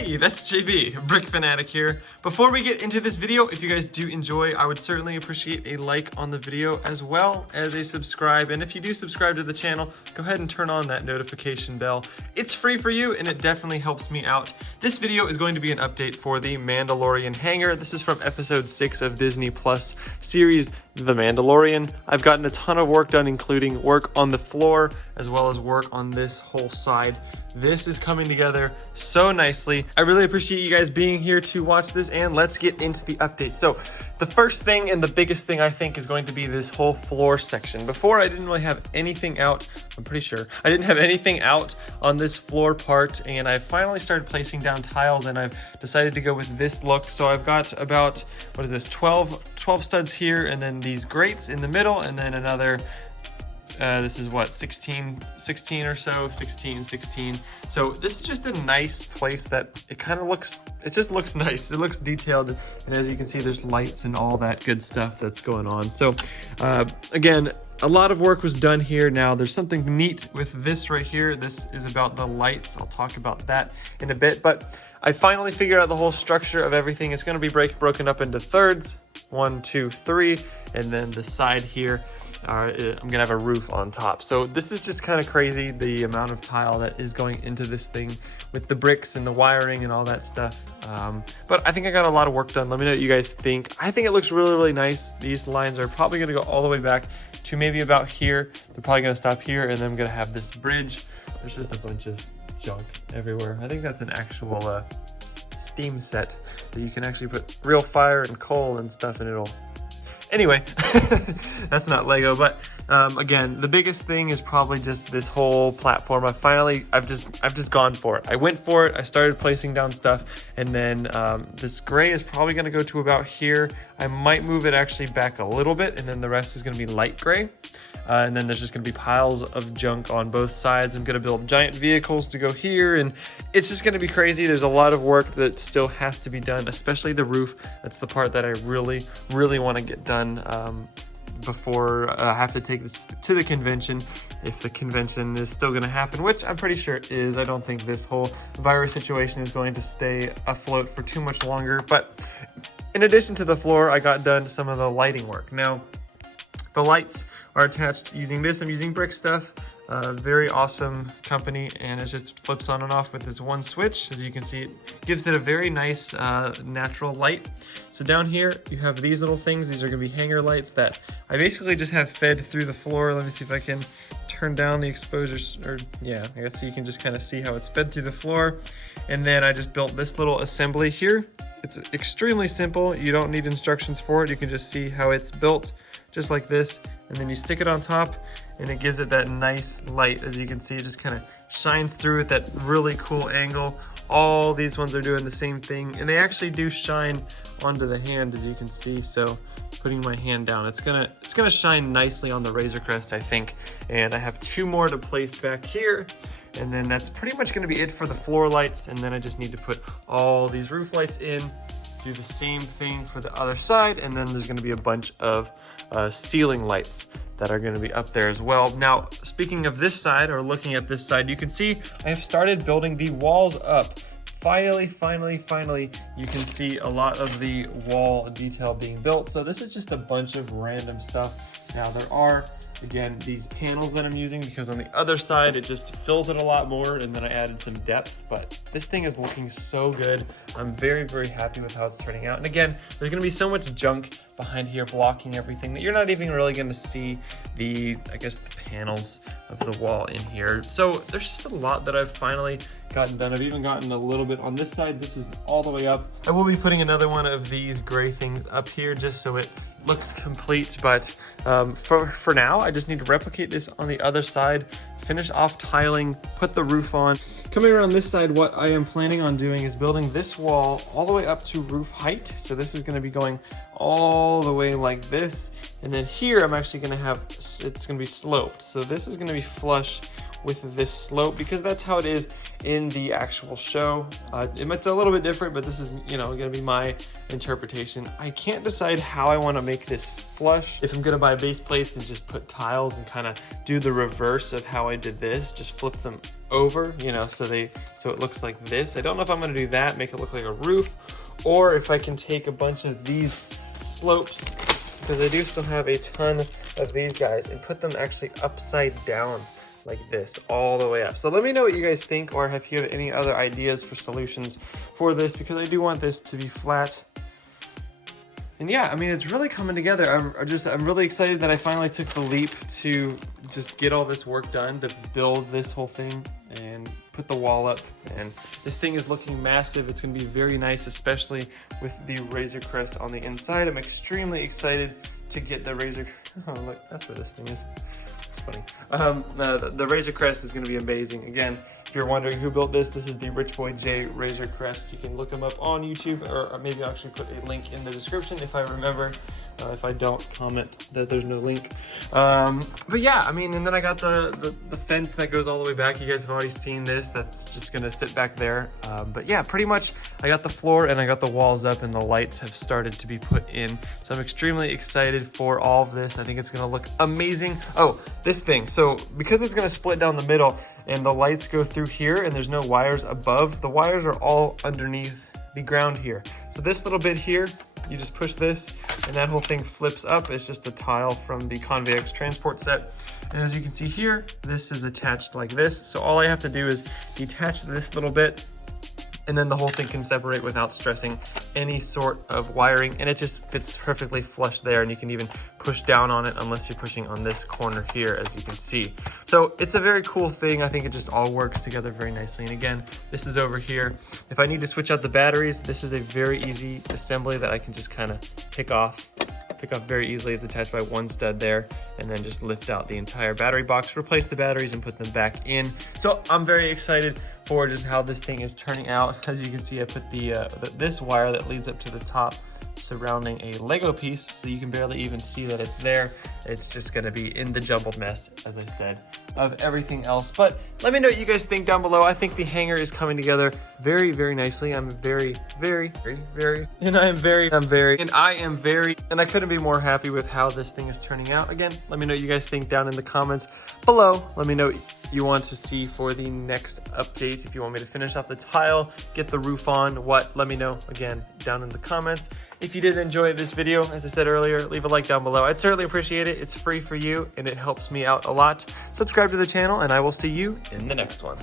Hey, that's JBBrickFanatic here. Before we get into this video, if you guys do enjoy, I would certainly appreciate a like on the video as well as a subscribe. And if you do subscribe to the channel, go ahead and turn on that notification bell. It's free for you and it definitely helps me out. This video is going to be an update for the Mandalorian Hangar. This is from episode 6 of Disney Plus series, The Mandalorian. I've gotten a ton of work done, including work on the floor as well as work on this whole side. This is coming together so nicely. I really appreciate you guys being here to watch this, and let's get into the update. So the first thing and the biggest thing I think is going to be this whole floor section. Before, I didn't really have anything out. I'm pretty sure I didn't have anything out on this floor part, and I finally started placing down tiles, and I've decided to go with this look. So I've got about, what is this, 12 studs here, and then these grates in the middle, and then another this is what, 16 or so, 16. So this is just a nice place that it kind of looks, it just looks nice. It looks detailed. And as you can see, there's lights and all that good stuff that's going on. So again, a lot of work was done here. Now there's something neat with this right here. This is about the lights. I'll talk about that in a bit, but I finally figured out the whole structure of everything. It's going to be broken up into thirds, 1, 2, 3, and then the side here. I'm gonna have a roof on top. So this is just kind of crazy, the amount of tile that is going into this thing with the bricks and the wiring and all that stuff. But I think I got a lot of work done. Let me know what you guys think. I think it looks really, really nice. These lines are probably gonna go all the way back to maybe about here. They're probably gonna stop here, and then I'm gonna have this bridge. There's just a bunch of junk everywhere. I think that's an actual steam set that you can actually put real fire and coal and stuff, and it'll... Anyway, that's not Lego, but again, the biggest thing is probably just this whole platform. I've just gone for it. I went for it. I started placing down stuff, and then this gray is probably going to go to about here. I might move it actually back a little bit, and then the rest is going to be light gray. And then there's just going to be piles of junk on both sides. I'm going to build giant vehicles to go here, and it's just going to be crazy. There's a lot of work that still has to be done, especially the roof. That's the part that I really, really want to get done before I have to take this to the convention, if the convention is still going to happen, which I'm pretty sure it is. I don't think this whole virus situation is going to stay afloat for too much longer. But in addition to the floor, I got done some of the lighting work. Now, the lights are attached using this. I'm using Brick Stuff, very awesome company, and it just flips on and off with this one switch. As you can see, it gives it a very nice natural light. So down here you have these little things. These are going to be hanger lights that I basically just have fed through the floor. Let me see if I can turn down the exposure, or yeah, I guess so you can just kind of see how it's fed through the floor. And then I just built this little assembly here. It's extremely simple. You don't need instructions for it. You can just see how it's built, just like this. And then you stick it on top, and it gives it that nice light. As you can see, it just kind of shines through at that really cool angle. All these ones are doing the same thing, and they actually do shine onto the hand, as you can see. So putting my hand down, it's gonna shine nicely on the Razor Crest, I think. And I have 2 more to place back here. And then that's pretty much gonna be it for the floor lights. And then I just need to put all these roof lights in, do the same thing for the other side, and then there's going to be a bunch of ceiling lights that are going to be up there as well. Now, speaking of this side, or looking at this side, you can see I have started building the walls up. Finally, you can see a lot of the wall detail being built. So this is just a bunch of random stuff. Now there are, again, these panels that I'm using, because on the other side, it just fills it a lot more, and then I added some depth, but this thing is looking so good. I'm very, very happy with how it's turning out. And again, there's gonna be so much junk behind here blocking everything that you're not even really gonna see the, I guess, the panels of the wall in here. So there's just a lot that I've finally gotten done. I've even gotten a little bit on this side. This is all the way up. I will be putting another one of these gray things up here just so it looks complete, but for now I just need to replicate this on the other side, finish off tiling, put the roof on. Coming around this side, what I am planning on doing is building this wall all the way up to roof height. So this is going to be going all the way like this, and then here I'm actually going to have, it's going to be sloped, so this is going to be flush with this slope because that's how it is in the actual show. It's a little bit different, but this is, you know, gonna be my interpretation. I can't decide how I want to make this flush. If I'm gonna buy base plates and just put tiles and kind of do the reverse of how I did this, just flip them over, you know, so it looks like this. I don't know if I'm gonna do that, make it look like a roof, or if I can take a bunch of these slopes, because I do still have a ton of these guys, and put them actually upside down like this all the way up. So let me know what you guys think, or if you have any other ideas for solutions for this, because I do want this to be flat. And yeah, I mean, it's really coming together. I'm really excited that I finally took the leap to just get all this work done, to build this whole thing and put the wall up. And this thing is looking massive. It's gonna be very nice, especially with the Razor Crest on the inside. I'm extremely excited to get the Razor, oh look, that's where this thing is. It's funny. The Razor Crest is gonna be amazing. Again, if you're wondering who built this, this is the RichboyJhae Razor Crest. You can look them up on YouTube, or maybe I'll actually put a link in the description if I remember. If I don't, comment that there's no link. But yeah, I mean, and then I got the fence that goes all the way back. You guys have already seen this. That's just gonna sit back there. But yeah, pretty much I got the floor and I got the walls up, and the lights have started to be put in. So I'm extremely excited for all of this. I think it's gonna look amazing. Oh, this thing. So because it's gonna split down the middle and the lights go through here and there's no wires above, the wires are all underneath the ground here. So this little bit here, you just push this and that whole thing flips up. It's just a tile from the Convex transport set. And as you can see here, this is attached like this. So all I have to do is detach this little bit, and then the whole thing can separate without stressing any sort of wiring, and it just fits perfectly flush there, and you can even push down on it unless you're pushing on this corner here, as you can see. So it's a very cool thing. I think it just all works together very nicely. And again, this is over here. If I need to switch out the batteries, this is a very easy assembly that I can just kind of pick off very easily. It's attached by one stud there, and then just lift out the entire battery box, replace the batteries, and put them back in. So I'm very excited for just how this thing is turning out. As you can see, I put this wire that leads up to the top surrounding a Lego piece, so you can barely even see that it's there. It's just gonna be in the jumbled mess, as I said, of everything else. But let me know what you guys think down below. I think the hangar is coming together very, very nicely. I'm very, and I couldn't be more happy with how this thing is turning out. Again, let me know what you guys think down in the comments below. Let me know what you want to see for the next update. If you want me to finish off the tile, get the roof on, let me know again down in the comments. If you did enjoy this video, as I said earlier, leave a like down below. I'd certainly appreciate it. It's free for you and it helps me out a lot. Subscribe to the channel, and I will see you in the next one.